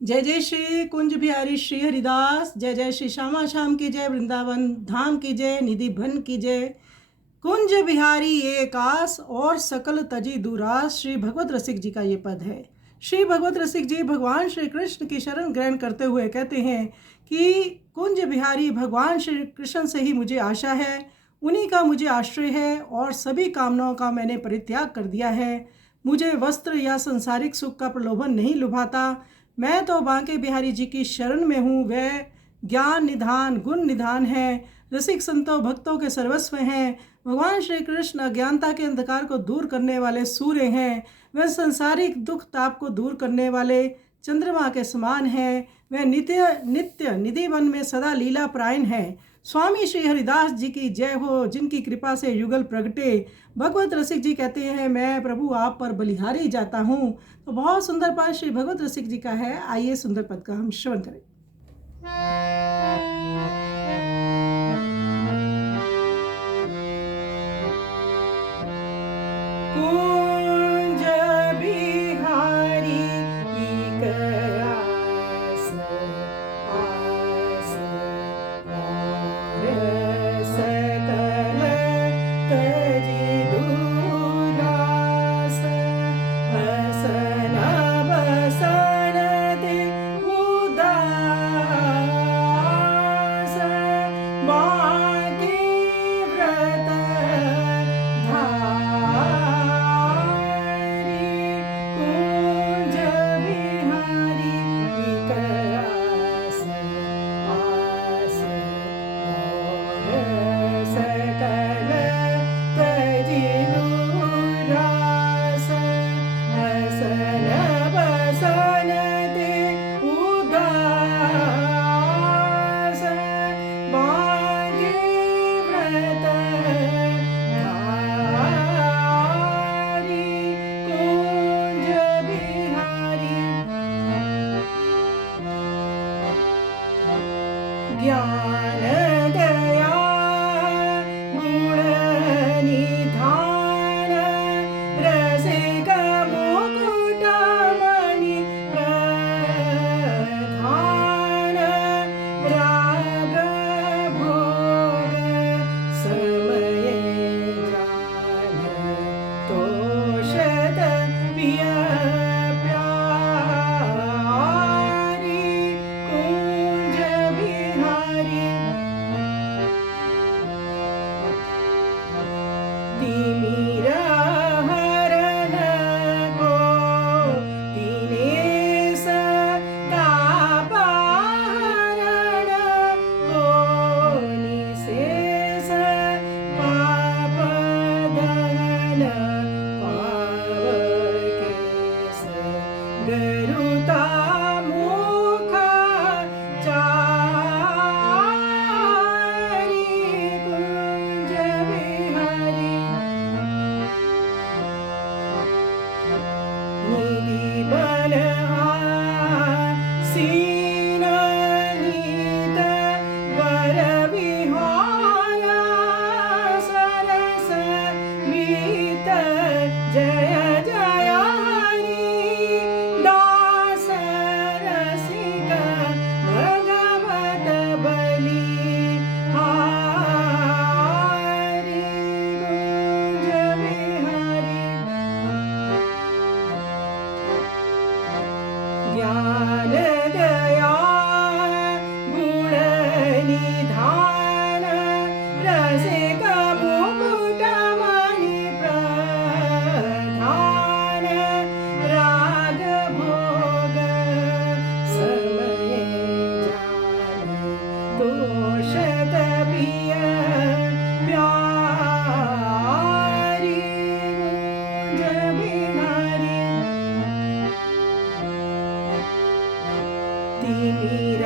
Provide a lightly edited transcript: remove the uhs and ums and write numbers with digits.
जय जय श्री कुंज बिहारी श्री हरिदास, जय जय श्री श्यामा श्याम की जय, वृंदावन धाम की जय, निधि भन की जय। कुंज बिहारी एक आस और सकल तजी दूरास, श्री भगवत रसिक जी का ये पद है। श्री भगवत रसिक जी भगवान श्री कृष्ण की शरण ग्रहण करते हुए कहते हैं कि कुंज बिहारी भगवान श्री कृष्ण से ही मुझे आशा है, उन्हीं का मुझे आश्रय है और सभी कामनाओं का मैंने परित्याग कर दिया है। मुझे वस्त्र या संसारिक सुख का प्रलोभन नहीं लुभाता। मैं तो बांके बिहारी जी की शरण में हूँ। वह ज्ञान निधान गुण निधान है, रसिक संतों भक्तों के सर्वस्व हैं। भगवान श्री कृष्ण अज्ञानता के अंधकार को दूर करने वाले सूर्य हैं। वह संसारिक दुख ताप को दूर करने वाले चंद्रमा के समान हैं। वह नित्य नित्य निधि वन में सदा लीला प्रायण है। स्वामी श्री हरिदास जी की जय हो, जिनकी कृपा से युगल प्रगटे। भगवत रसिक जी कहते हैं, मैं प्रभु आप पर बलिहारी जाता हूँ। तो बहुत सुंदर पद श्री भगवत रसिक जी का है। आइए सुंदर पद का हम श्रवण करें। कुंज बिहारी एक आस, आस और सकल तजी दूरास, हसन बसन दे उदास, बाकी व्रत धारी, कुंज बिहारी एक आस, आस और सकल तजी दूरास, हसन बसन दे उदास, बाकी व्रत धारी, कुंज बिहारी। ज्ञान दया गुण निधान, रसिक मुकुट मणि प्रधान, राग भोग समय जान, तोषत पिय प्यारी, कुंज बिहारी। तिमिर हरन को दिनेश, ताप हरण को निशेष, पाप दहन पावकेश, गरुता मुख चारी, कुंज बिहारी। निधि बल आसीन नीत वर विहारा, सरस मीत जय जय हरि, दास रसिक भगवत बलिहारी, कुंज बिहारी। ज्ञान दया गुण निधान, रसिक मुकुट मणि प्रधान, राग भोग समय जान, तोषत पिय प्यारी, कुंज बिहारी। तिमिर